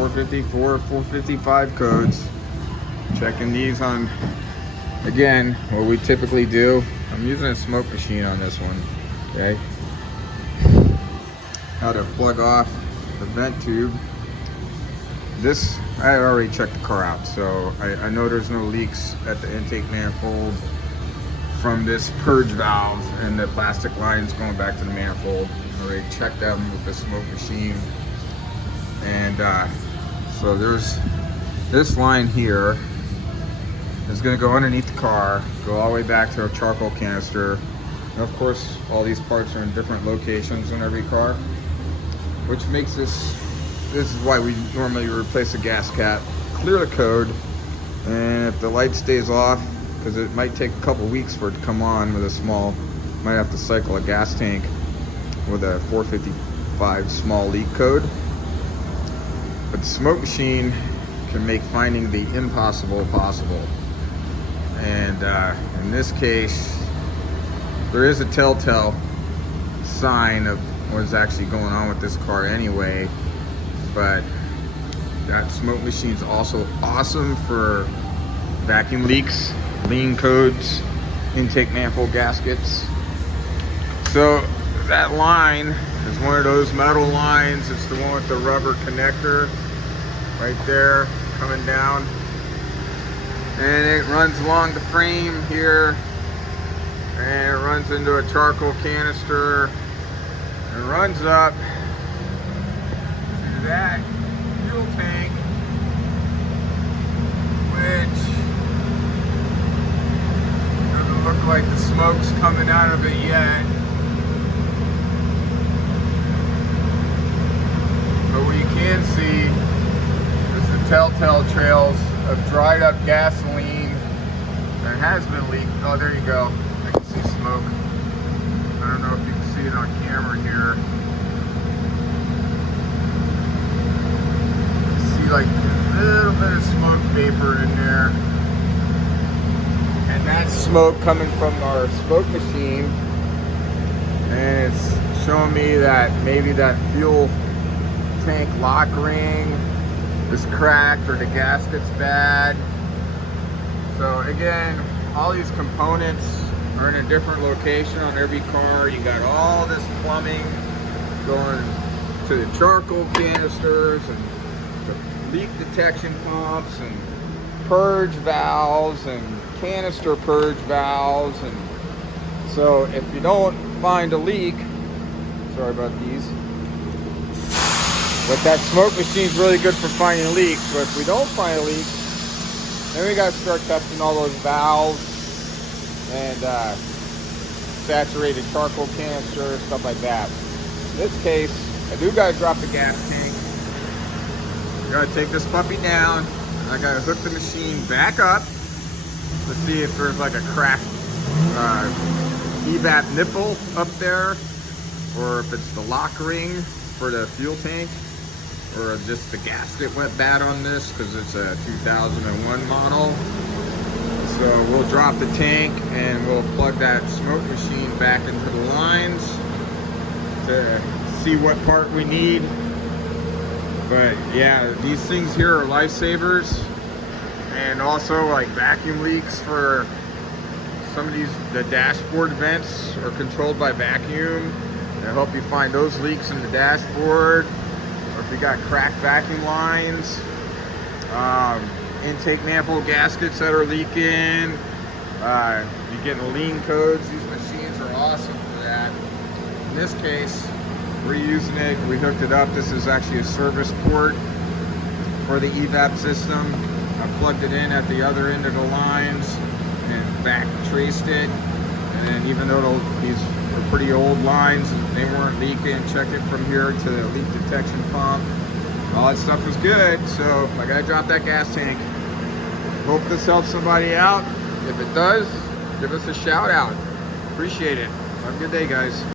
454, 455 codes. Checking these on, again, what we typically do. I'm using a smoke machine on this one, okay? How to plug off the vent tube. This, I already checked the car out, so I know there's no leaks at the intake manifold from this purge valve and the plastic lines going back to the manifold. I already checked them with the smoke machine. And so there's this line here is going to go underneath the car, go all the way back to a charcoal canister. And of course, all these parts are in different locations on every car, which makes this is why we normally replace the gas cap, clear the code, and if the light stays off, because it might take a couple weeks for it to come on with a small, might have to cycle a gas tank with a 455 small leak code. But the smoke machine can make finding the impossible possible. And in this case, there is a telltale sign of what's actually going on with this car anyway. But that smoke machine is also awesome for vacuum leaks, lean codes, intake manifold gaskets. So that line is one of those metal lines. It's the one with the rubber connector right there coming down. And it runs along the frame here, and it runs into a charcoal canister and runs up to that fuel tank, which doesn't look like the smoke's coming out of it yet. But what you can see is the telltale trails of dried up gasoline. There has been leaked. Oh, there you go. I can see smoke. I don't know if you can see it on camera here. You see like a little bit of smoke vapor in there. And that's smoke coming from our smoke machine. And it's showing me that maybe that fuel tank lock ring is cracked or the gasket's bad. So again, all these components are in a different location on every car. You got all this plumbing going to the charcoal canisters and the leak detection pumps and purge valves and canister purge valves. And so if you don't find a leak, sorry about these, but that smoke machine is really good for finding leaks. So if we don't find a leak, then we got to start testing all those valves and saturated charcoal canister, stuff like that. In this case, I do got to drop the gas tank. I got to take this puppy down. I got to hook the machine back up to see if there's like a cracked EVAP nipple up there, or if it's the lock ring for the fuel tank, or just the gasket went bad on this because it's a 2001 model. So we'll drop the tank and we'll plug that smoke machine back into the lines to see what part we need. But yeah, these things here are lifesavers. And also like vacuum leaks for some of these, the dashboard vents are controlled by vacuum. They'll help you find those leaks in the dashboard. Or if you got cracked vacuum lines, intake manifold gaskets that are leaking, you're getting lean codes. These machines are awesome for that. In this case, we're using it, we hooked it up. This is actually a service port for the EVAP system. I plugged it in at the other end of the lines and back traced it. And then even though these are pretty old lines, they weren't leaking, checked it from here to the leak detection pump. All that stuff was good, so I gotta drop that gas tank. Hope this helps somebody out. If it does, give us a shout out. Appreciate it. Have a good day, guys.